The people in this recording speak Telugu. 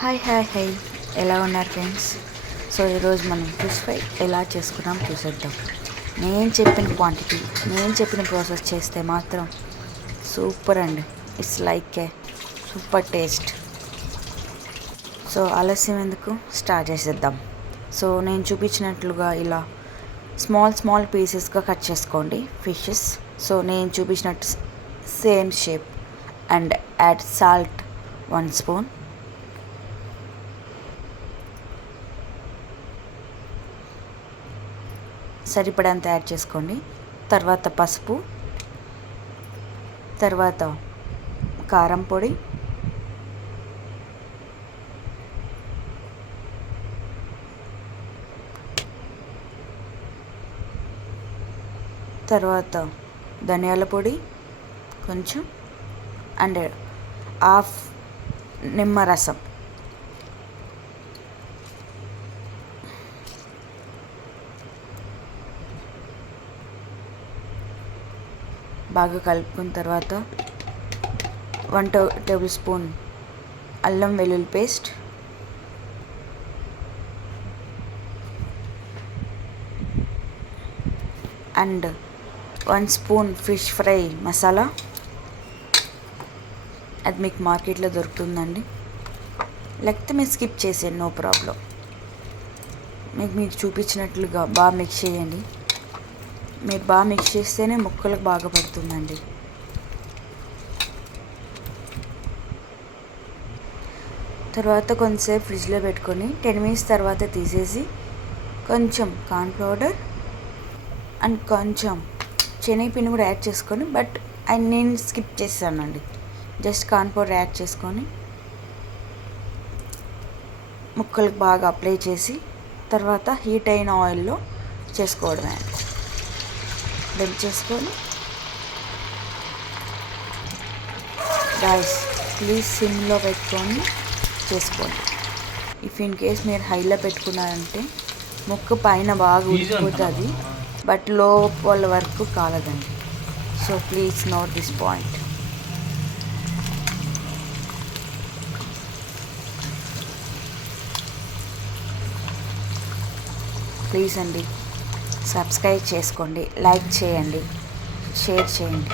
హాయ్ హాయ్ హాయ్, ఎలా ఉన్నారు ఫ్రెండ్స్? సో ఈరోజు మనం ఫిష్ ఫ్రై ఎలా చేసుకున్నాం చూసేద్దాం. నేను చెప్పిన క్వాంటిటీ, నేను చెప్పిన ప్రాసెస్ చేస్తే మాత్రం సూపర్ అండి. It's like A super taste. So ఆలస్యం ఎందుకు, స్టార్ట్ చేసేద్దాం. సో నేను చూపించినట్లుగా ఇలా స్మాల్ పీసెస్గా కట్ చేసుకోండి ఫిషెస్. సో నేను చూపించినట్టు same shape and add salt 1 spoon, సరిపడంత యాడ్ చేసుకోండి. తర్వాత పసుపు, తర్వాత కారం పొడి, తర్వాత ధనియాల పొడి కొంచెం, అండ్ హాఫ్ నిమ్మరసం. బాగా కలుపుకున్న తర్వాత 1 టేబుల్ స్పూన్ అల్లం వెల్లుల్లి paste, and 1 spoon fish fry masala. అది మీకు మార్కెట్లో దొరుకుతుందండి, లేకపోతే మీరు స్కిప్ చేసేయండి, నో ప్రాబ్లం. మీకు చూపించినట్లుగా బాగా మిక్స్ చేయండి. మీరు బాగా మిక్స్ చేస్తేనే ముక్కలకు బాగా పడుతుందండి. తర్వాత కొంతసేపు ఫ్రిడ్జ్లో పెట్టుకొని 10 మినిట్స్ తర్వాత తీసేసి కొంచెం కార్న్ పౌడర్ అండ్ కొంచెం శనగపిండి కూడా యాడ్ చేసుకొని, బట్ నేను స్కిప్ చేస్తానండి. జస్ట్ కార్న్ పౌడర్ యాడ్ చేసుకొని ముక్కలకు బాగా అప్లై చేసి తర్వాత హీట్ అయిన ఆయిల్లో చేసుకోవడమే. బెండ్ చేసుకొని గైస్ ప్లీజ్ సిమ్లో పెట్టుకొని చేసుకోండి. ఇఫ్ ఇన్ కేస్ మీరు హైలో పెట్టుకున్నారంటే ముక్క పైన బాగా ఉడికిపోతుంది, బట్ లోపల వరకు కాలదండి. So please note this point. Please అండి, సబ్స్క్రైబ్ చేసుకోండి, లైక్ చేయండి, షేర్ చేయండి.